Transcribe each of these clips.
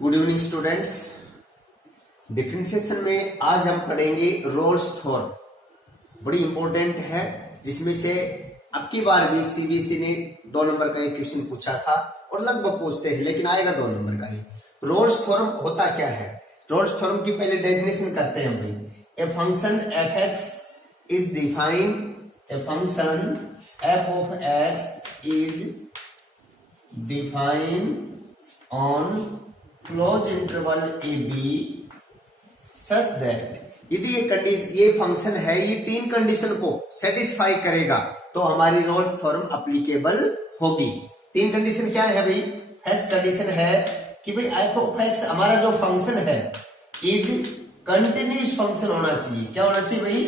Good evening students. Differentiation में आज हम पढ़ेंगे रोल्स थ्योरम, बड़ी इंपॉर्टेंट है, जिसमें से अब की बार भी सीबीएसई ने 2 नंबर का एक क्वेश्चन पूछा था और लगभग पूछते हैं, लेकिन आएगा 2 नंबर का ही। रोल्स थ्योरम होता क्या है? रोल्स थ्योरम की पहले डेफिनेशन करते हैं भाई। A function F x is defined, a function f of x is defined on closed interval A b such that, यदि ये फंक्शन है, ये 3 कंडीशन को सेटिस्फाई करेगा तो हमारी रोल्स थ्योरम अप्लीकेबल होगी। 3 कंडीशन क्या है भाई? फर्स्ट कंडीशन है कि भाई एफ ऑफ एक्स हमारा जो फंक्शन है इज कंटिन्यूस फंक्शन होना चाहिए। क्या होना चाहिए भाई?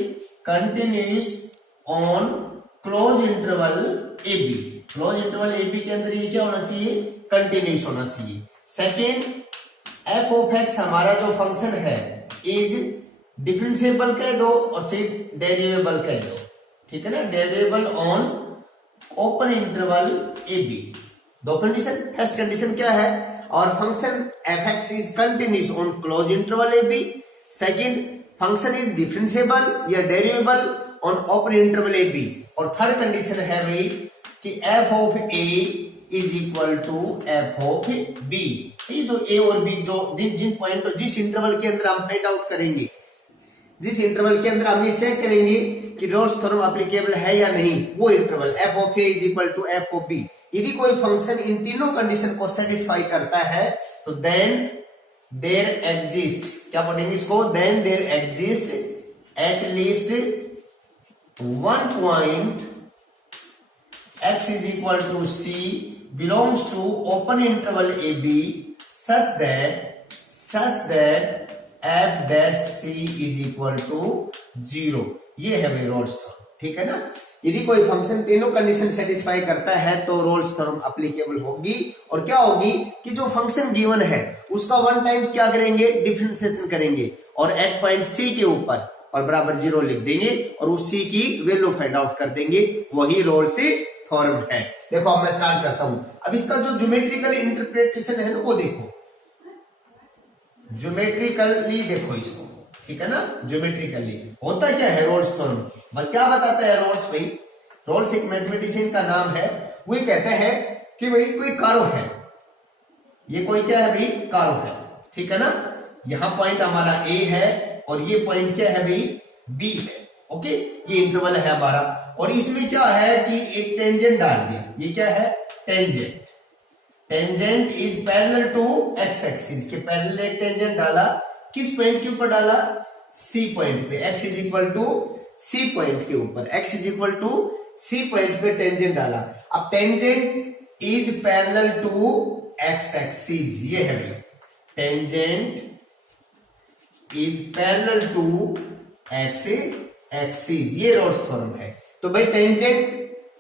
Continuous on closed interval A b. Closed interval A b के अंदर ये क्या होना चाहिए? कंटिन्यूस होना चाहिए। सेकेंड, एफ ऑफ एक्स हमारा जो फंक्शन है इज डिफरेंशिएबल कह दो और सिर्फ डेरिवेबल कह दो, ठीक है ना? Derivable on open interval A B. 2 condition. First condition क्या है? और function F x is continuous on closed interval A B. Second, function is differentiable या derivable on open interval A B. और थर्ड कंडीशन है भाई कि F of A is equal to F of B. ये जो ए और B जो जिन point पर जिस इंटरवल के अंदर हम फाइंड आउट करेंगे, जिस इंटरवल के अंदर हम ये चेक करेंगे कि रोल्स थ्योरम एप्लीकेबल है या नहीं, वो interval f of A is equal to F of b. यदि कोई फंक्शन इन तीनों कंडीशन को सेटिस्फाई करता है तो देन देयर एग्जिस्ट, क्या पढ़ेंगे इसको? Then there exist at least 1 point x is equal to c belongs to open interval AB such that f dash c is equal to 0। ये है भाई रोल्स थ्योरम, ठीक है ना? यदि कोई फंक्शन तीनों कंडीशन सेटिस्फाई करता है तो रोल्स थ्योरम एप्लीकेबल होगी। और क्या होगी कि जो फंक्शन गिवन है उसका 1 टाइम्स क्या करेंगे? डिफरेंशिएशन करेंगे और एट पॉइंट c के ऊपर और बराबर 0 लिख देंगे और उस c की वैल्यू फाइंड आउट कर देंगे। वही रोल्स थ्योरम है। देखो अब मैं स्टार्ट करता हूं। अब इसका जो ज्योमेट्रिकल इंटरप्रिटेशन है ना, वो देखो, ज्योमेट्रिकली देखो इसको, ठीक है ना? ज्योमेट्रिकली होता क्या है रोल्स थ्योरम? क्या बताता है रोल्स? भाई रोल्स एक मैथमेटिशियन का नाम है। वो कहते हैं कि भाई कोई कर्व है, ये कोई क्या है भाई? कर्व है, ठीक है ना? यहां पॉइंट हमारा ए है और ये पॉइंट क्या है भाई? बी है। ओके, ये इंटरवल है हमारा और इसमें क्या है कि एक टेंजेंट डाल दिया। ये क्या है? Tangent. Tangent is parallel to x axis के पैरेलल एक टेंजेंट डाला। किस पॉइंट के ऊपर डाला? सी पॉइंट पे। X is equal to c point के ऊपर, x is equal to c point पे टेंजेंट डाला। अब tangent is parallel to x axis, ये है भाई। Tangent is parallel to x axis, ये रोल्स थ्योरम है। तो भाई टेंजेंट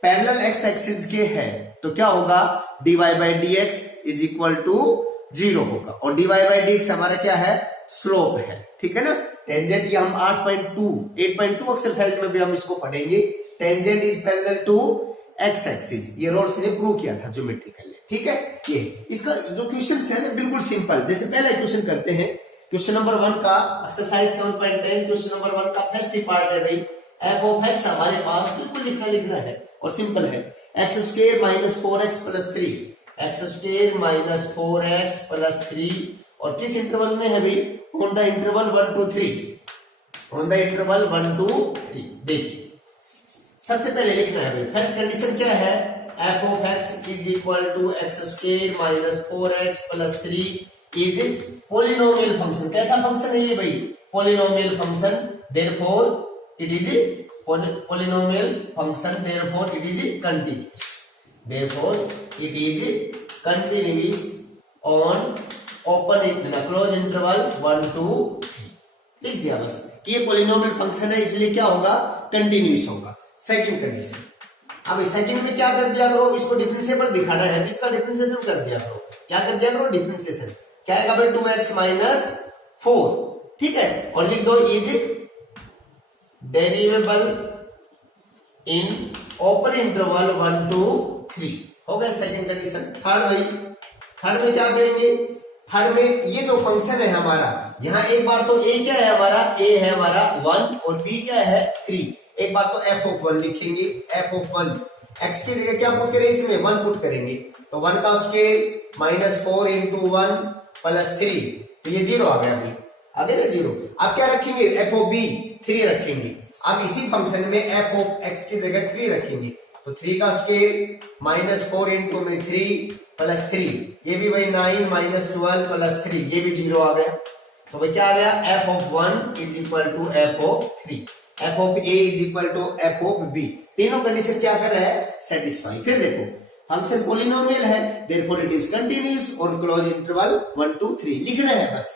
पैरेलल एक्स एक्सिस के है तो क्या होगा? dy by d x is equal to 0 होगा। और dy बाई डी एक्स हमारा क्या है? स्लोप है, ठीक है ना? टेंजेंट ये हम 8.2 एक्सरसाइज में भी हम इसको पढ़ेंगे। Tangent is parallel to x axis, ये रोल्स ने प्रूव किया था ज्योमेट्रिकली, ठीक है? ये इसका जो क्वेश्चन है बिल्कुल सिंपल। जैसे पहला क्वेश्चन करते हैं, क्वेश्चन नंबर 1 का एक्सरसाइज 7.10। क्वेश्चन नंबर 1 का फर्स्ट पार्ट है भाई एफ ऑफ एक्स हमारे पास बिल्कुल लिखना है और सिंपल है। X square minus 4x plus 3, x square minus 4x plus 3। और किस इंटरवल में है भाई? On the interval 1 to 3, on the interval 1 to 3। देखिए सबसे पहले लिखना है भाई, फर्स्ट कंडीशन क्या है? F of x is equal to x square minus 4x plus 3 is polynomial function. कैसा फंक्शन है ये भाई? Polynomial function, therefore it is polynomial function, therefore it is continuous, therefore it is continuous on open close interval 1 to 3। लिख दिया बस कि ये polynomial function है, इसलिए क्या होगा? कंटिन्यूस होगा। सेकंड कंडीशन, अब सेकंड में क्या कर दिया करो? इसको डिफरेंशिएबल दिखाना है तो इसका डिफरेंशिएशन कर दिया करो। क्या कर दिया करो? डिफरेंशिएशन। क्या आएगा भाई? 2x माइनस 4, ठीक है? और लिख दो is derivable in open interval 1 to 3। हो गया सेकंड कंडीशन। थर्ड भाई, थर्ड में क्या करेंगे? थर्ड में ये जो फंक्शन है हमारा, यहाँ एक बार तो a क्या है हमारा, a है हमारा 1 और b क्या है 3। एक बार तो f ऑफ 1 लिखेंगे, f ऑफ 1 x की जगह क्या पुट करें, इसमें 1 पुट करेंगे तो 1 का स्क्वायर माइनस 4 इंटू 1 प्लस 3, तो ये 0 आ गया अभी, आ गया ना 0। अब क्या रखेंगे, f ऑफ b 3 रखेंगे। अब इसी फंक्शन में f ऑफ x की जगह 3 रखेंगे तो 3 का स्क्वायर माइनस 4 इंटू में 3 प्लस 3, ये भी वही 9 माइनस 12 प्लस 3, ये भी 0 आ गया। तो भाई क्या आ गया, f of 1 is equal to f of 3, f of a is equal to f of b। तीनों कंडीशन क्या कर रहा है, सेटिस्फाई। फिर देखो फंक्शन पॉलिनोमियल है, देयरफॉर इट इज कंटीन्यूअस और क्लोज इंटरवल 1 2 3 लिखना है बस।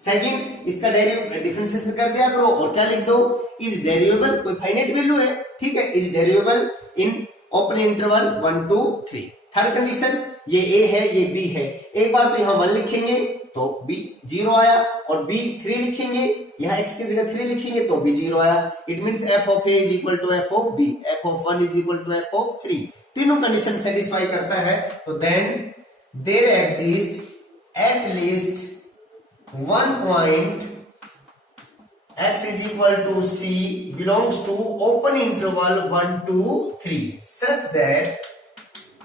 सेकंड, इसका डिफरेंशिएशन कर दिया करो और क्या लिख दो, इज डेरिवेबल, कोई फाइनाइट वैल्यू है, ठीक है, is derivable in open interval 1 2 3। Third condition, ये a है ये b है, एक बार तो यहाँ 1 लिखेंगे तो b 0 आया और b 3 लिखेंगे, यहाँ x की जगह 3 लिखेंगे तो b 0 आया। It means f of a is equal to f of b, f of 1 is equal to f of 3। तीनों कंडीशन सेटिस्फाई करता है तो then there exist at least one point x is equal to c belongs to open interval 1 2 3 such that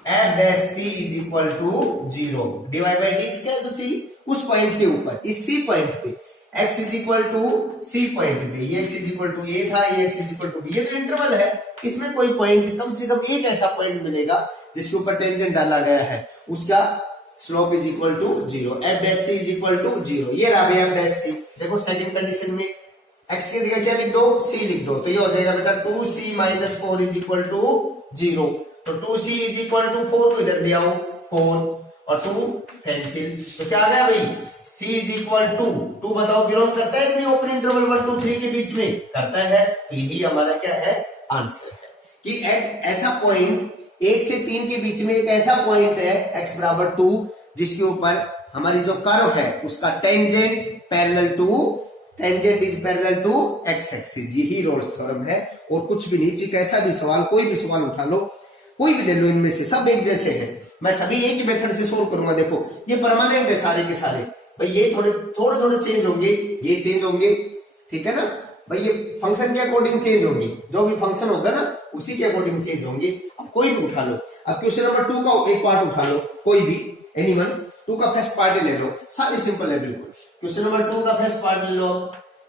f dash c is equal to 0। dy by dx क्या है तो c उस point के ऊपर, इस c पॉइंट पे x is equal to c point पे, ये x is equal to a था, ये x is equal to b, ये तो इंटरवल है, इसमें कोई पॉइंट कम से कम एक ऐसा पॉइंट मिलेगा जिसके ऊपर टेंजेंट डाला गया है, उसका slope is equal to 0, f dash c is equal to 0। ये रहा एफ डैश सी। देखो सेकंड कंडीशन में x की जगह क्या लिख दो, c लिख दो, तो ये हो जाएगा बेटा 2c minus 4 is equal to 0। तो 2c इज इक्वल टू 4 को इधर ले आओ, 4 और 2 कैंसिल, तो क्या आ गया भाई, c इज इक्वल टू 2 बताओ बिलोंग करता है कि ओपन इंटरवल 1 2 3 के बीच में करता है, तो यही हमारा क्या है आंसर है कि एट ऐसा पॉइंट 1 से 3 के बीच में एक ऐसा पॉइंट है x बराबर 2 जिसके ऊपर हमारी जो कर्व है उसका tangent is parallel to x axis, यही रोल्स थ्योरम है। और कुछ भी नहीं, कैसा भी सवाल, कोई भी सवाल उठा लो, कोई भी ले लो, इनमें से सब एक जैसे हैं, मैं सभी एक ही मेथड से सोल्व करूंगा। देखो ये परमानेंट है सारे के सारे भाई, ये थोड़े चेंज होंगे, ये चेंज होंगे, ठीक है ना भाई, ये फंक्शन के अकॉर्डिंग चेंज होंगे, जो भी फंक्शन होगा ना उसी के अकॉर्डिंग चेंज होंगे। अब कोई भी उठा लो, अब क्वेश्चन नंबर 2 का एक पार्ट उठा लो, कोई भी एनीवन, 2 का फर्स्ट पार्ट ले लो, सारे सिंपल है बिल्कुल। क्वेश्चन नंबर 2 का फर्स्ट पार्ट ले लो,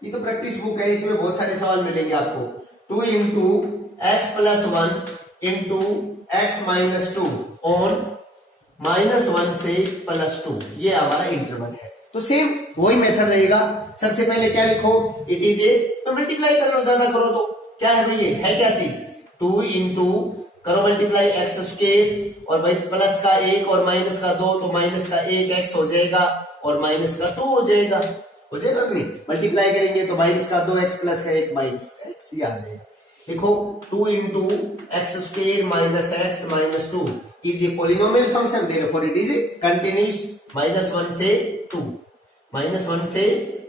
ये तो प्रैक्टिस बुक है, इसमें बहुत सारे सवाल मिलेंगे आपको। 2 into x plus 1 into x minus 2 on -1 से +2, ये हमारा इंटरवल है। तो सेम वही मेथड रहेगा। सबसे पहले क्या लिखो, इट इज ए, तो मल्टीप्लाई कर लो, ज्यादा करो तो क्या है भाई, ये है क्या चीज, 2 इंटू करो मल्टीप्लाई एक्स स्क्वायर और भाई प्लस का 1 और माइनस का 2, तो माइनस का 1 एक्स हो जाएगा और माइनस का 2 हो जाएगा कि नहीं, मल्टीप्लाई करेंगे तो माइनस का 2 एक्स प्लस का 1 माइनस का एक्स, ये आ जाएगा। देखो 2 into x square minus x minus 2 is a polynomial function, therefore it is A continuous -1 से 2, -1 से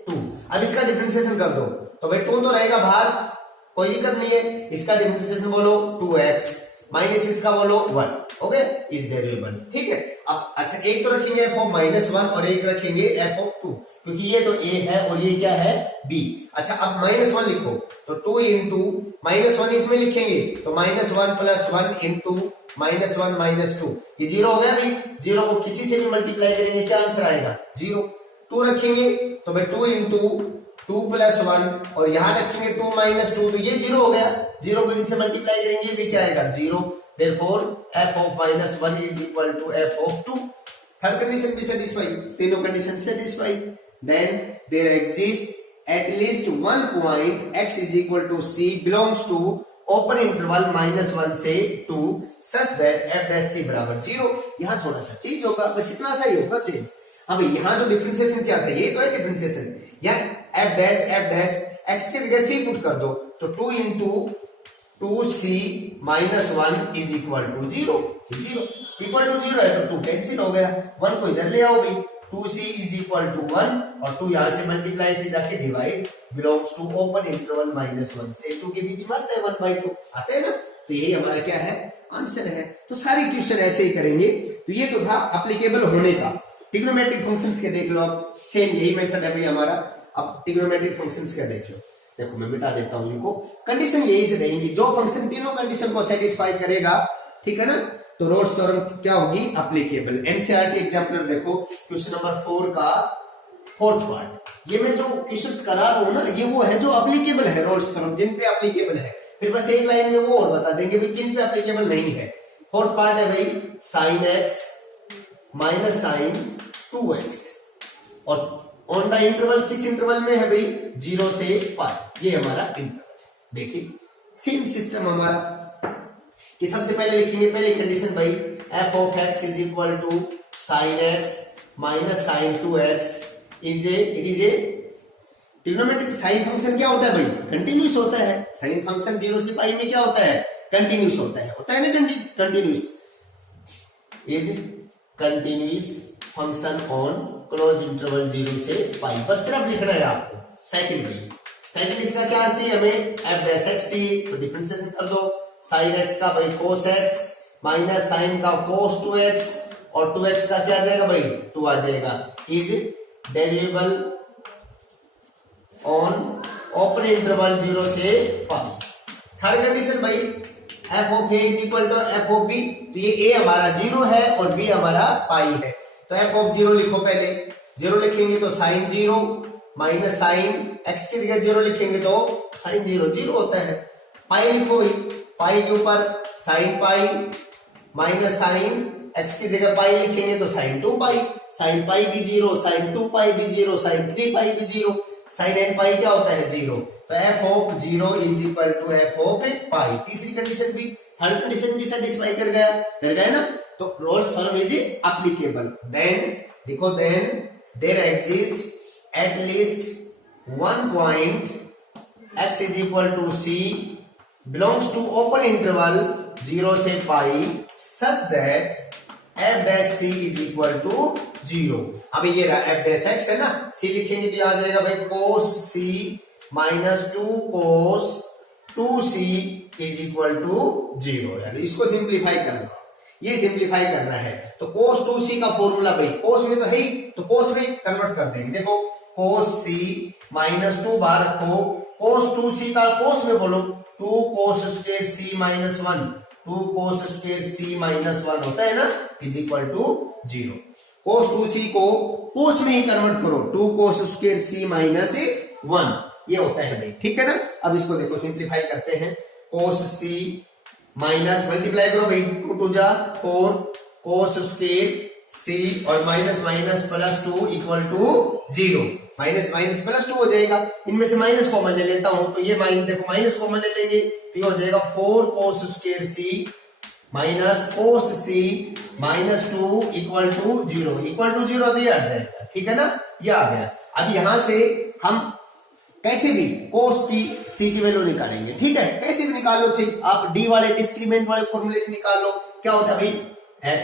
2। अब इसका डिफरेंशिएशन कर दो तो भाई 2 तो रहेगा बाहर, कोई दिक्कत नहीं है, इसका डिफरेंशिएशन बोलो 2x माइनस इसका बोलो 1, ओके, इज डेरिवेबल, ठीक है। अब अच्छा एक तो रखेंगे f ऑफ -1 और एक रखेंगे f ऑफ 2, क्योंकि ये तो a है और ये क्या है b। अच्छा अब -1 लिखो तो 2 इंटू -1 इसमें लिखेंगे तो -1 प्लस 1 इंटू -1 -2, ये 0 हो गया भाई, 0 को किसी से भी मल्टीप्लाई करेंगे क्या आंसर आएगा 0। 2 रखेंगे तो भाई 2 इंटू 2 प्लस 1 और यहां रखेंगे 2 माइनस 2, तो ये 0 हो गया, 0 को इनसे मल्टीप्लाई करेंगे भी क्या आएगा 0। Therefore f of -1 is equal to f of 2। Third condition भी सेटिस्फाई, तीनों condition satisfy. Then there exist at least one point x is equal to c belongs to open interval -1 से 2 such that f dash c बराबर 0। यहां थोड़ा सा change होगा, बस इतना सा ही होगा चेंज। हाँ भाई यहाँ जो डिफरेंशिएशन क्या था, ये तो है डिफरेंशिएशन, या f डैश x की जगह c पुट कर दो तो 2 into 2c minus 1 is equal to 0, equal to 0 है तो 2 कैंसिल हो गया, 1 को इधर ले आओ भाई, 2c इज इक्वल टू 1 और 2 यहां से मल्टीप्लाई से जाके divide, belongs to open interval -1 से 2 के बीच में आता है 1/2 आते हैं ना, तो यही हमारा क्या है आंसर है। तो सारे क्वेश्चन ऐसे ही करेंगे। तो ये तो था एप्लीकेबल होने का, ट्रिग्नोमेट्रिक फंक्शंस के देख लो आप, सेम यही मेथड है भाई हमारा। अब ट्रिग्नोमेट्रिक फंक्शंस का देख लो, देखो मैं मिटा देता हूं इनको, कंडीशन यही से देंगे, जो फंक्शन तीनों कंडीशन को सेटिस्फाई करेगा, ठीक है ना, तो रोल्स थ्योरम क्या होगी, एप्लीकेबल। एनसीईआरटी एग्जाम्पलर देखो, क्वेश्चन नंबर 4 का फोर्थ पार्ट, ये मैं जो क्वेश्चंस करा रहा हूं ना, ये वो है जो एप्लीकेबल है रोल्स थ्योरम, जिन पे एप्लीकेबल है। फिर बस एक लाइन में वो और बता देंगे भाई किन पे एप्लीकेबल नहीं है। फोर्थ पार्ट है भाई sin x minus sine 2x, और ऑन द इंटरवल किस इंटरवल में है भाई, 0 से पाई, ये हमारा इंटरवल। देखिए सेम सिस्टम हमारा, कि सबसे पहले लिखेंगे पहली कंडीशन भाई, f of x is equal to sin x minus sine 2x it is a trigonometric. Sine function क्या होता है भाई, कंटिन्यूस होता है। साइन फंक्शन 0 से पाई में क्या होता है, कंटिन्यूस होता है ना, continuous is continuous function on closed interval 0 से पाई, बस सिर्फ लिखना है आपको। सेकंड भाई, सेकंड इसका क्या चाहिए हमें, f डैश x c, तो डिफरेंशिएशन कर दो, sin x का भाई cos x माइनस साइन का cos 2x, और 2x का क्या आ जाएगा भाई, 2 आ जाएगा, is derivable on open interval 0 से पाई। थर्ड कंडीशन भाई, f of a is equal to f of b, तो ये a हमारा 0 है और b हमारा पाई है, तो f ऑफ 0 लिखो, पहले 0 लिखेंगे तो साइन 0 माइनस साइन x की जगह 0 लिखेंगे तो साइन 0 0 होता है। पाई लिखो भाई, पाई के ऊपर sine pi minus sine x की जगह पाई लिखेंगे तो साइन 2 पाई, साइन पाई भी 0, साइन 2 पाई भी 0, साइन 3 पाई भी 0, साइन n पाई क्या होता है 0, तो f of 0 is equal to f of pi. तीसरी कंडीशन भी, थर्ड कंडीशन भी सेटिस्फाई कर गया ना, तो Rolle's theorem is applicable. Then देखो, then there exist at least one point x is equal to c belongs to open interval 0 से pi such that f dash c is equal to 0। अभी ये रहा f dash x है ना, c लिखेंगे तो आ जाएगा भाई cos c minus 2 cos 2c is equal to 0। यानी इसको सिंप्लीफाई कर दो, ये सिंप्लीफाई करना है, तो cos 2c का फॉर्मूला भाई cos में तो है ही, तो cos में कन्वर्ट कर देंगे। देखो cos c माइनस 2 बाहर रखो, cos 2c का cos में बोलो 2 cos square c minus 1, 2 cos square c minus 1 होता है ना, is equal to 0। cos 2c को cos में ही कन्वर्ट करो, 2 cos स्क्वायर c माइनस 1, ये होता है भाई, ठीक है ना। अब इसको देखो सिंप्लीफाई करते हैं, cos c माइनस मल्टीप्लाई करो भाई, 2 टू जा 4 cos स्क्वायर c और minus minus plus 2 equal to 0, minus minus plus 2 हो जाएगा, इनमें से माइनस कॉमन ले लेता हूं, तो ये देखो माइनस कॉमन ले लेंगे तो ये हो जाएगा 4 cos square c minus cos c minus 2 equal to 0, equal to 0 तो ये आ जाएगा, ठीक है ना, ये आ गया। अब यहां से हम कैसे भी cos की c की वैल्यू निकालेंगे, ठीक है, कैसे भी निकाल लो, चाहिए आप d वाले डिस्क्रीमेंट वाले फॉर्मूले से निकाल लो। क्या होता है भाई,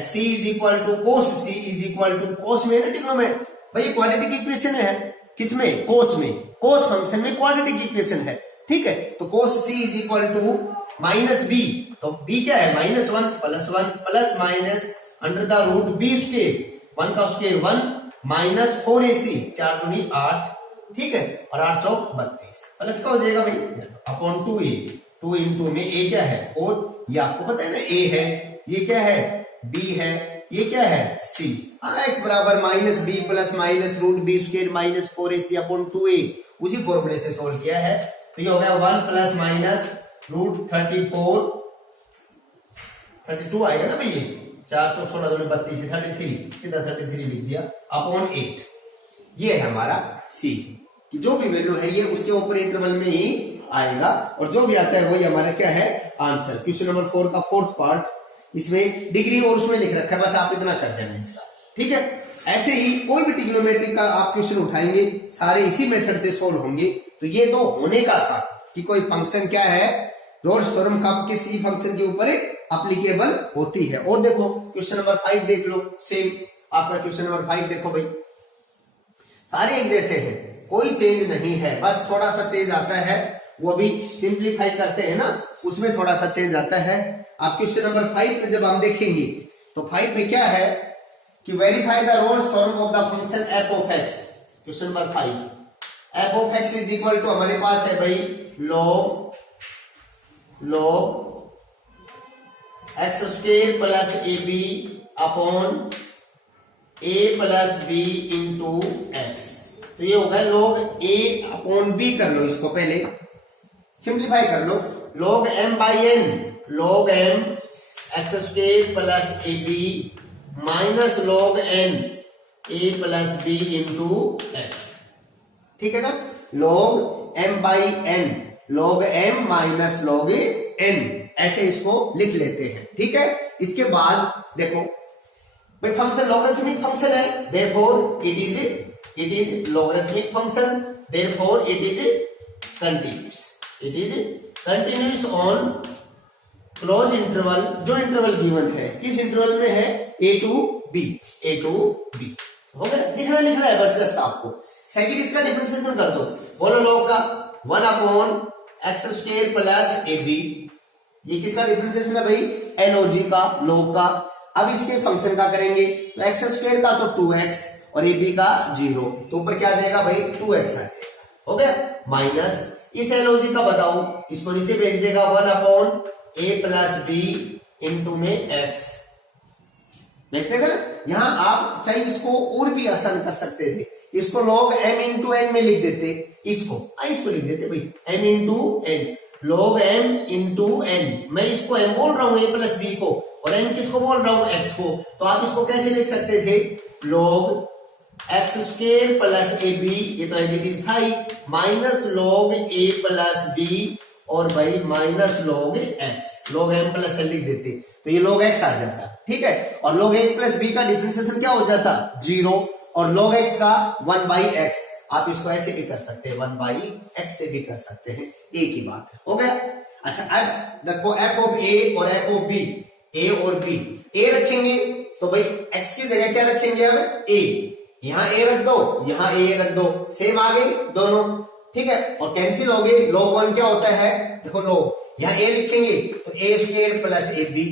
c is equal to cos c is equal to cos में ना ट्रिग्नोमेट्री, भाई क्वाड्रेटिक इक्वेशन है, किसमें, cos में, cos फंक्शन में क्वाड्रेटिक इक्वेशन है, ठीक है, तो cos c is equal to minus b, तो b क्या है minus 1 plus minus under the root b square, 1 का स्क्वायर 1 माइनस 4ac, 4 दूनी 8, ठीक है, और 8 चौक 32, प्लस का हो जाएगा भाई अपॉन 2a, 2 इंटू में a क्या है 4, ये आपको पता है ना a है, ये क्या है b है, ये क्या है c, x बराबर minus b plus minus root b square minus 4ac upon 2a, उसी फॉर्मूले से सोल्व किया है, तो ये हो गया 1 प्लस माइनस रूट 32 आएगा ना भाई, 4 चौक 16 दूनी 32 33, सीधा 33 लिख दिया अपॉन 8, ये है हमारा c, कि जो भी वैल्यू है ये उसके ऊपर इंटरवल में ही आएगा, और जो भी आता है वही हमारा क्या है आंसर। क्वेश्चन नंबर 4 का फोर्थ पार्ट, इसमें डिग्री और उसमें लिख रखा है, बस आप इतना कर देना इसका, ठीक है। ऐसे ही कोई भी ट्रिग्नोमेट्री का आप क्वेश्चन उठाएंगे सारे इसी मेथड से सोल्व होंगे। तो ये तो होने का था कि कोई फंक्शन क्या है, रोल्स थ्योरम कब किसी फंक्शन के ऊपर एप्लीकेबल होती है। और देखो क्वेश्चन नंबर 5 देख लो, सेम आपका क्वेश्चन नंबर 5 देखो भाई, सारे एक जैसे हैं, कोई चेंज नहीं है, बस थोड़ा सा चेंज आता है, वो भी सिंप्लीफाई करते हैं ना, उसमें थोड़ा सा चेंज आता है। आप क्वेश्चन नंबर 5 में जब हम देखेंगे तो 5 में क्या है, कि verify the Rolle's theorem of the function f of x. Question number 5, f of x is equal to हमारे पास है भाई log x square plus A b upon a plus b into x. तो ये होगा log a अपॉन बी, कर लो इसको पहले सिंप्लीफाई कर लो, log m by n, log m x square plus A b minus log n a plus b into x. ठीक है ना, log m by n, log m minus log n, ऐसे इसको लिख लेते हैं। ठीक है, इसके बाद देखो भाई फंक्शन लॉगरिथमिक फंक्शन है, therefore it is logarithmic function, therefore it is continuous on closed interval. जो इंटरवल गिवन है, किस इंटरवल में है, a टू b, हो गया, लिखना है बस जस्ट आपको। सेकंड इसका डिफरेंशिएशन कर दो, बोलो log का 1 upon x square plus A B, ये किसका डिफरेंशिएशन है भाई, log का, log का। अब इसके फंक्शन का करेंगे तो एक्स स्क्वेयर का तो 2x और ए बी का 0, तो ऊपर क्या आ जाएगा भाई 2x आ जाएगा, हो गया, माइनस इस log का बताओ, इसको नीचे भेज देगा 1 upon a plus b into में x, भेज देगा ना। यहां आप चाहे इसको और भी आसान कर सकते थे, इसको log m इंटू n में लिख देते, इसको लिख देते भाई m into n, log m into n। मैं इसको m बोल रहा हूं a प्लस बी को, और n किसको बोल रहा हूं x को, तो आप इसको कैसे लिख सकते थे, log x square plus A B, ये तो एज इट इज था ही, minus log a plus B और भाई minus log x, log m plus n लिख देते तो ये log x आ जाता। ठीक है, और log a प्लस b का डिफरेंशिएशन क्या हो जाता, 0, और log x का 1 बाई x। आप इसको ऐसे भी कर सकते हैं, 1 बाई x से भी कर सकते हैं, a की बात है, हो गया। अच्छा अब देखो f ऑफ a और f ऑफ b, a और b, a रखेंगे तो भाई x की जगह क्या रखेंगे, अब a, यहां a रख दो, यहां a रख दो, सेम आ गए दोनों। ठीक है, और कैंसिल हो गए, log 1 क्या होता है, देखो log, यहां a लिखेंगे तो a square plus A B,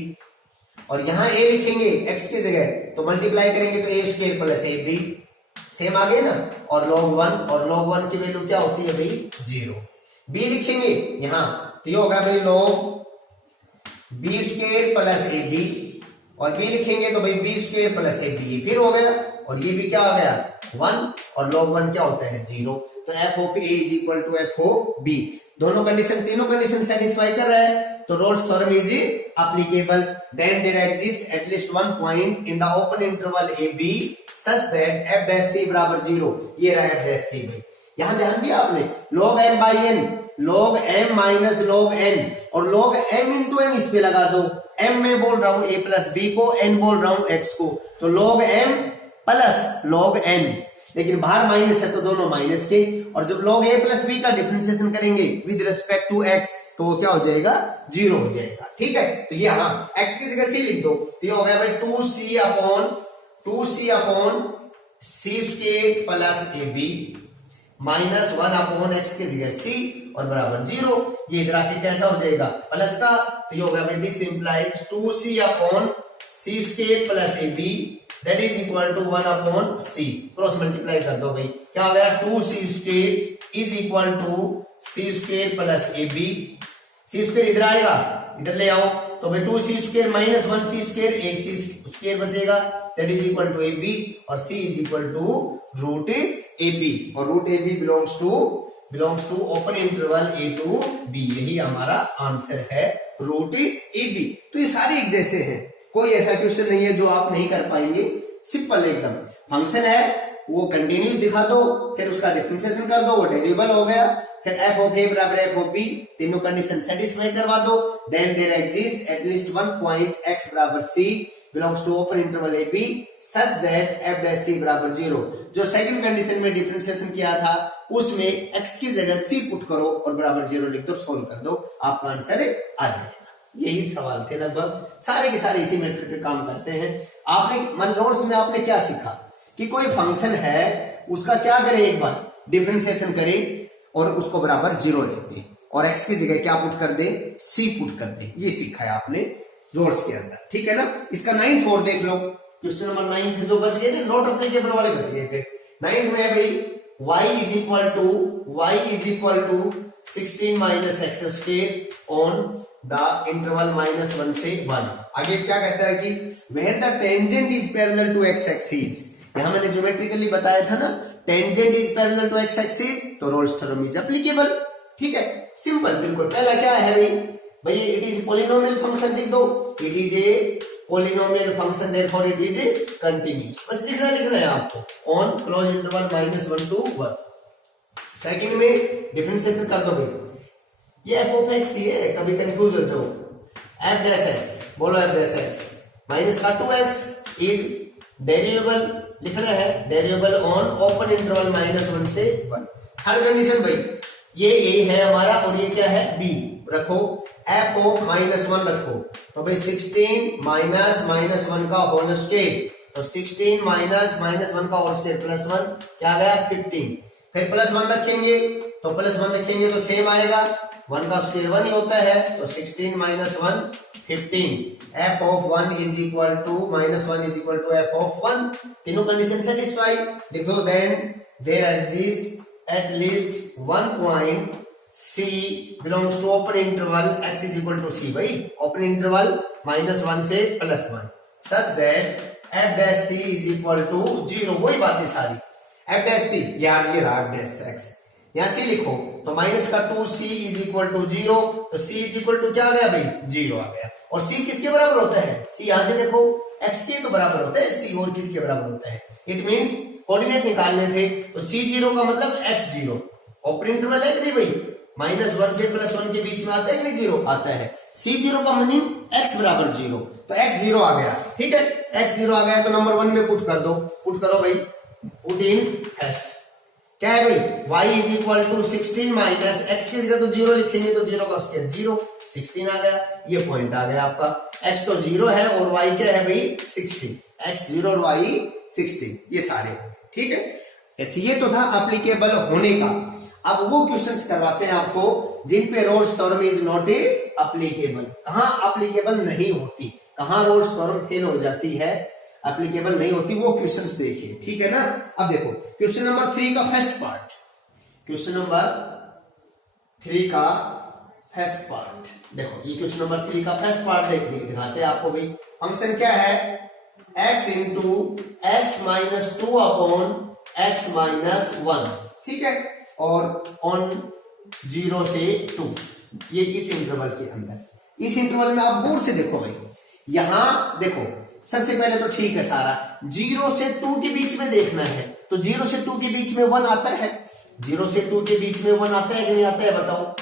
और यहां a लिखेंगे x की जगह तो मल्टीप्लाई करेंगे तो a square plus A B, same आ गए ना। और log 1, और log 1 की वैल्यू क्या होती है भाई 0। b लिखेंगे यहां तो ये होगा भाई log b square plus A B, और b लिखेंगे तो भाई b स्क्वेयर प्लस ए बी, फिर हो गया, और ये भी क्या आ गया 1, और log 1 क्या होता है 0। तो f of a is equal to f of b, दोनों कंडीशन, तीनों कंडीशन सेटिस्फाई कर रहा है, तो Rolle's theorem is applicable. Then there exist at least one point in the open interval A b such that f dash c बराबर 0। ये रहा f dash c भाई, यहां ध्यान दिया आपने, log m by n, log m minus log n, और log m into n इस पे लगा दो, m में बोल रहा हूं a प्लस b को, n बोल रहा हूं x को, तो log m plus log n, लेकिन बाहर माइनस है तो दोनों माइनस के, और जब log a प्लस b का डिफरेंशिएशन करेंगे विद रिस्पेक्ट टू x तो वो क्या हो जाएगा 0 हो जाएगा। ठीक है, तो ये हाँ x की जगह c लिख दो, तो ये हो गया भाई 2c upon c square plus ए बी माइनस 1 अपॉन x की जगह c और बराबर 0। ये इधर आके कैसा हो जाएगा प्लस का, तो ये हो गया भाई this implies 2c upon c square plus A b that is equal to 1 upon c, cross multiply कर दो भाई, क्या हो गया 2c square is equal to c square plus A b, c square इधर आएगा, इधर ले आओ, तो भाई 2c square minus 1c square, एक c स्क्वायर बचेगा that is equal to a B, और c is equal to root a B, और root a b belongs to open interval a to b, यही हमारा आंसर है root a B. तो ये सारे एक जैसे हैं, कोई ऐसा क्वेश्चन नहीं है जो आप नहीं कर पाएंगे, सिंपल एकदम। फंक्शन है वो कंटिन्यूस दिखा दो, फिर उसका डिफरेंशिएशन कर दो, वो वेरिएबल हो गया, फिर f ऑफ a बराबर f ऑफ b, तीनों कंडीशन सेटिस्फाई करवा दो, then there exist at least one point x बराबर c belongs to open interval a b such that f dash c बराबर 0। जो सेकंड कंडीशन में डिफरेंशिएशन किया था उसमें x की जगह c पुट करो और बराबर 0 लिख दो, सोल्व कर दो, आपका आंसर आ जाएगा। यही सवाल थे, लगभग सारे के सारे इसी मेथड पे काम करते हैं। आपने मन नोट्स में आपने क्या सीखा कि कोई फंक्शन है उसका क्या करे, एक बार डिफरेंशिएशन करे और उसको बराबर 0 लिख दे, और x की जगह क्या पुट कर दे, c पुट कर दे, ये सीखा है आपने रोल्स के अंदर। ठीक है ना, इसका 9th और देख लो, क्वेश्चन नंबर 9 फिर जो बच गए ना नॉट एप्लीकेबल वाले बच गए। फिर 9th में है भाई y is equal to 16 minus x square on the interval -1 से 1। आगे क्या कहता है कि where the tangent is parallel to x axis, यहां मैंने ज्योमेट्रिकली बताया था ना tangent is parallel to x axis, तो रोल्स थ्योरम इज एप्लीकेबल। ठीक है, सिंपल बिल्कुल। पहला क्या है भाई इट इज पॉलिनोमियल फंक्शन लिख दो, it is a polynomial function therefore it is A continuous, बस लिखना है आपको on closed interval -1 to 1। Second में डिफरेंशिएशन कर दो भाई, ये f ऑफ x ही है, कभी कंफ्यूज हो जाओ। f डैश x, बोलो f डैश x माइनस का 2x इज डेरिवेबल, लिखना है डेरिवेबल ऑन ओपन इंटरवल -1 से 1। थर्ड कंडीशन भाई ये a है हमारा और ये क्या है b, रखो f ऑफ -1 रखो, तो भाई 16 माइनस -1 का होल स्क्वायर, तो 16 माइनस -1 का होल स्क्वायर प्लस 1 क्या आ गया 15। फिर प्लस 1 रखेंगे तो प्लस 1 रखेंगे तो सेम आएगा, 1 का स्क्वायर 1 ही होता है, तो 16 minus 1 15। f of 1 is equal to -1 is equal to f of 1। तीनों कंडीशन सेटिस्फाई, लिखो then there exist at least one point c belongs to open interval x is equal to c, भाई open interval -1 से +1 such that f dash c is equal to 0। वही बातें सारी f dash c यार ये रहा dash x, यहाँ c लिखो तो माइनस का 2c इज इक्वल टू 0, तो c इज इक्वल टू क्या आ गया भाई 0 आ गया। और c किसके बराबर होता है, c यहां से देखो x के तो बराबर होता है, c और किसके बराबर होता है, इट मींस कोऑर्डिनेट निकालने थे तो c0 का मतलब x0, ओपन इंटरवल है कि नहीं भाई -1 से +1 के बीच में आता है कि नहीं 0 आता है, c0 का मीनिंग x बराबर 0, तो x0 आ गया। ठीक है, x0 आ गया तो नंबर 1 में पुट कर दो, पुट करो भाई, पुट इन टेस्ट। क्या है भाई y is equal to 16 minus x की जगह तो 0 लिखेंगे तो 0 का स्क्वायर 0, 16 आ गया, ये पॉइंट आ गया आपका। x तो 0 है और y क्या है भाई 16, x 0 और y 16, ये सारे। ठीक है, अच्छा ये तो था एप्लीकेबल होने का। अब वो क्वेश्चंस करवाते हैं आपको जिन पे roles theorem is not applicable, कहां एप्लीकेबल नहीं होती, कहां रोल्स थ्योरम फेल हो जाती है, एप्लीकेबल नहीं होती, वो क्वेश्चंस देखिए। ठीक है ना, अब देखो क्वेश्चन नंबर 3 का फर्स्ट पार्ट, क्वेश्चन नंबर 3 का फर्स्ट पार्ट देखो, ये क्वेश्चन नंबर 3 का फर्स्ट पार्ट दिखाते हैं आपको भाई। फंक्शन क्या है x into x minus 2 upon x minus 1। ठीक है, और ऑन 0 से 2, ये इस इंटरवल के अंदर, इस इंटरवल में आप दूर से देखो भाई, यहां देखो सबसे पहले तो ठीक है सारा, 0 से 2 के बीच में देखना है, तो 0 से 2 के बीच में 1 आता है, 0 से 2 के बीच में 1 आता है कि नहीं आता है बताओ,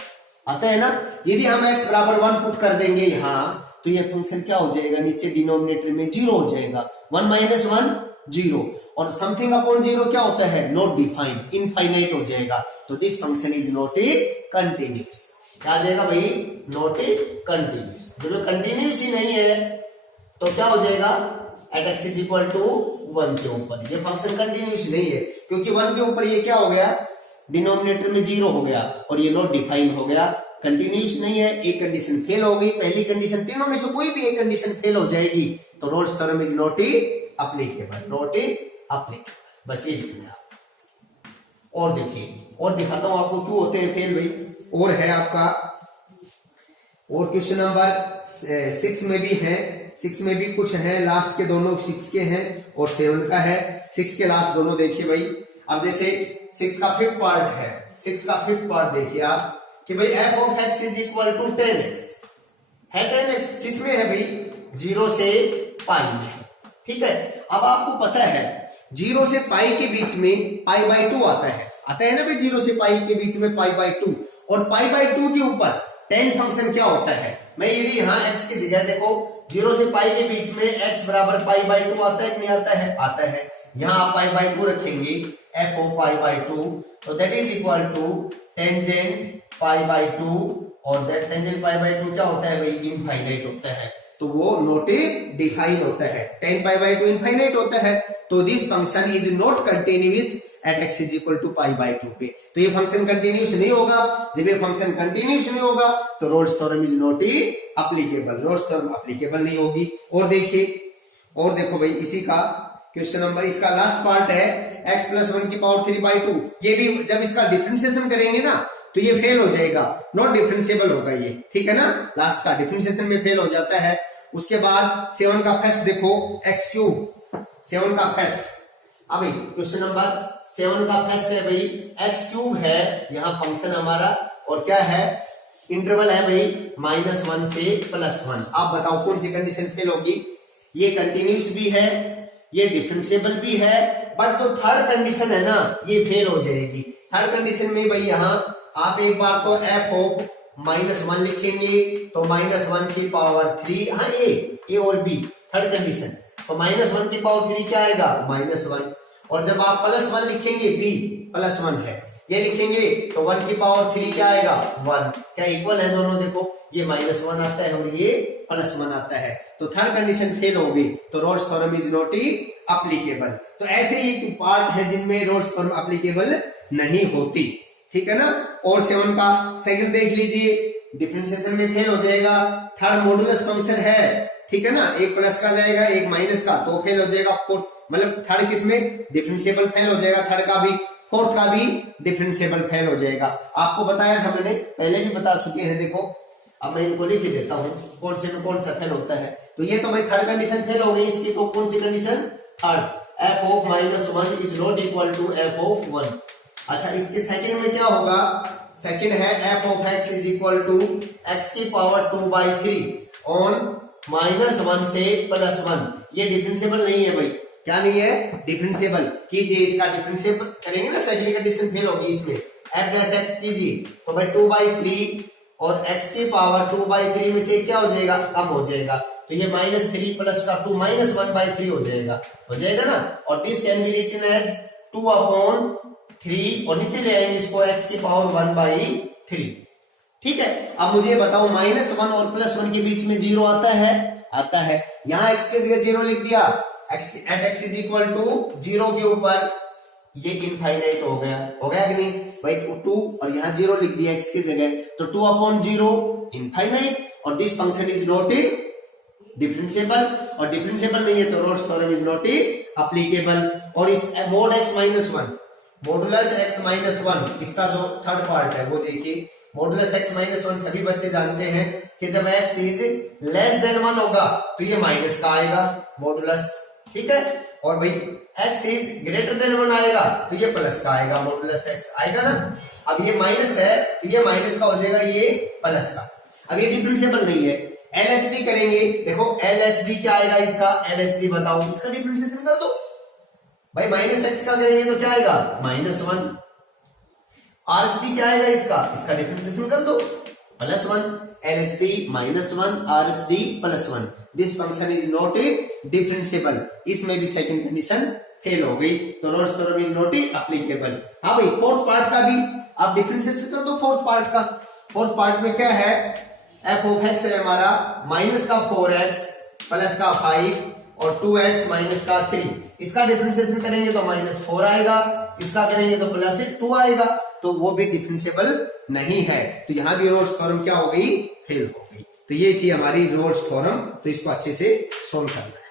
आता है ना। यदि हम x बराबर 1 पुट कर देंगे यहां, तो ये फंक्शन क्या हो जाएगा, नीचे डिनोमिनेटर में 0 हो जाएगा, 1 माइनस 1 0, और समथिंग अपॉन 0 क्या होता है नॉट डिफाइंड, इनफाइनाइट हो जाएगा, तो this function is not a continuous. क्या आ जाएगा भाई नॉट ए कंटिन्यूअस, जब कंटिन्यूअस ही नहीं है तो क्या हो जाएगा at x is equal to 1 के ऊपर, ये फंक्शन कंटिन्यूअस नहीं है, क्योंकि 1 के ऊपर ये क्या हो गया डिनोमिनेटर में 0 हो गया और ये नॉट डिफाइन हो गया, कंटिन्यूअस नहीं है, एक कंडीशन फेल हो गई, पहली कंडीशन, तीनों में से कोई भी एक कंडीशन फेल हो जाएगी तो Rolle's theorem is not applicable, not applicable, बस ये लिखना है। और देखिए और दिखाता हूं आपको क्यों होते हैं फेल भाई, और है आपका, और क्वेश्चन नंबर 6 में भी है, 6 में भी कुछ है, लास्ट के दोनों 6 के हैं और 7 का है, 6 के लास्ट दोनों देखिए भाई। अब जैसे 6 का फिफ्थ पार्ट है, 6 का फिफ्थ पार्ट देखिए आप कि भाई f of x is equal to 10x है, 10x किसमें है भाई 0 से पाई में। ठीक है, अब आपको पता है 0 से पाई के बीच में पाई बाई 2 आता है ना भाई, 0 से पाई के बीच में पाई बाई 2, और पाई बाई 2 के ऊपर tan फंक्शन क्या होता है, मैं यदि यहाँ x की जगह देखो 0 से पाई के बीच में x बराबर पाई बाई 2 आता है कि नहीं आता है, आता है, यहाँ आप पाई बाई 2 रखेंगे f ऑफ पाई बाई 2, तो that is equal to tangent pi by 2, और दैट टेंजेंट पाई बाई 2 क्या होता है भाई इनफाइनाइट होता है, तो वो नॉट डिफाइन होता है, tan पाई बाई 2 इनफाइनाइट होता है, तो this function is not continuous at x is equal to pi by 2 पे, तो ये फंक्शन कंटिन्यूअस नहीं होगा, जब ये फंक्शन कंटिन्यूअस नहीं होगा तो Rolle's theorem is not applicable, Rolle's theorem applicable नहीं होगी। और देखिए और देखो भाई इसी का क्वेश्चन नंबर, इसका लास्ट पार्ट है x प्लस 1 की पावर 3/2। ये भी जब इसका डिफरेंशिएशन करेंगे ना तो ये फेल हो जाएगा, नॉट डिफरेंशिएबल होगा ये, ठीक है ना, लास्ट का डिफरेंशिएशन में फेल हो जाता है। उसके बाद 7 का फर्स्ट देखो x3, 7 का फर्स्ट, अभी क्वेश्चन नंबर 7 का फर्स्ट है भाई x3 है यहाँ फंक्शन हमारा, और क्या है इंटरवल है भाई -1 से +1। आप बताओ कौन सी कंडीशन फेल होगी? ये कंटिन्यूस भी है, ये डिफरेंशिएबल भी है, बट जो थर्ड कंडीशन है ना ये फेल हो जाएगी। थर्ड कंडीशन में भाई यहाँ आप एक बार तो f ऑफ -1 लिखेंगे तो -1 की पावर 3, हाँ ए और बी थर्ड कंडीशन, तो -1 की पावर 3 क्या आएगा -1, और जब आप +1 लिखेंगे b +1 है ये लिखेंगे तो 1 की पावर 3 क्या आएगा 1, क्या इक्वल है दोनों? देखो ये -1 आता है और ये +1 आता है, तो थर्ड कंडीशन फेल हो गई, तो Rolle's theorem is not applicable. तो ऐसे ही पार्ट है जिनमें रोल्स थ्योरम एप्लीकेबल नहीं होती, ठीक है ना। और 7 का सेकंड देख लीजिए, डिफरेंशिएशन में फेल हो जाएगा। थर्ड मॉडुलस फंक्शन है, ठीक है ना, एक प्लस का जाएगा एक माइनस का, तो फेल हो जाएगा। फोर्थ मतलब थर्ड किसमें डिफरेंशिएबल फेल हो जाएगा, थर्ड का भी, फोर्थ का भी डिफरेंशिएबल फेल हो जाएगा। आपको बताया था मैंने, पहले भी बता चुके हैं। देखो अब मैं इनको लिख ही देता हूं कौन से में कौन सा फेल होता है। तो ये तो भाई थर्ड कंडीशन फेल हो गई इसकी, तो कौन सी condition? Third, f of -1 is not equal to f of 1। अच्छा इसके सेकंड में क्या होगा? सेकंड है f of x is equal to x की पावर 2/3 ऑन -1 से +1। ये डिफरेंशिएबल नहीं है भाई, क्या नहीं है? डिफरेंशिएबल कीजिए, इसका डिफरेंशिएबल करेंगे ना, सेकंड कंडीशन फेल होगी इसमें। f डैश x कीजिए तो भाई 2/3 और x की पावर 2/3 में से क्या हो जाएगा? कम हो जाएगा, तो ये -3 प्लस का 2 -1/3 हो जाएगा ना। और this can be written as 2/3 और नीचे ले आएंगे इसको x की पावर 1/3, ठीक है। अब मुझे बताओ -1 और +1 के बीच में 0 आता है? आता है। यहाँ x के जगह 0 लिख दिया, x इज इक्वल टू 0 के ऊपर ये इनफाइनाइट हो गया कि नहीं भाई? 2 और यहाँ 0 लिख दिया x की जगह, तो 2/0 इनफाइनाइट, और this function is not differentiable, और डिफरेंशिएबल नहीं है तो Rolle's theorem is not applicable. और इस मोड x -1 मॉडुलस x -1 इसका जो थर्ड पार्ट है वो देखिए। मॉडुलस x -1 सभी बच्चे जानते हैं कि जब x इज लेस देन 1 होगा तो ये माइनस का आएगा मॉडुलस, ठीक है। और भाई x इज ग्रेटर देन 1 आएगा तो ये प्लस का आएगा, मॉडुलस x आएगा ना। अब ये माइनस है तो ये माइनस का हो जाएगा, ये प्लस का। अब ये डिफरेंशिएबल नहीं है, LHD करेंगे। देखो LHD क्या आएगा इसका? LHD बताओ, इसका डिफरेंशिएशन कर दो भाई। -x का करेंगे तो क्या आएगा? -1। RHD क्या आएगा इसका? इसका डिफरेंशिएशन कर दो, +1। LHD -1, RHD +1। This function is not differentiable. इसमें भी सेकंड कंडीशन फेल हो गई, तो Rolle's theorem is not applicable. हाँ भाई फोर्थ पार्ट का भी आप डिफरेंशिएशन कर दो। फोर्थ पार्ट का, फोर्थ पार्ट में क्या है? f ऑफ x है हमारा -4x प्लस का 5 और 2x माइनस का 3। इसका डिफरेंशिएशन करेंगे तो -4 आएगा, इसका करेंगे तो +2 आएगा, तो वो भी डिफरेंशिएबल नहीं है। तो यहां भी रोल्स थ्योरम क्या हो गई? फेल हो गई। तो ये थी हमारी रोल्स थ्योरम, तो इसको अच्छे से सोल्व करना है।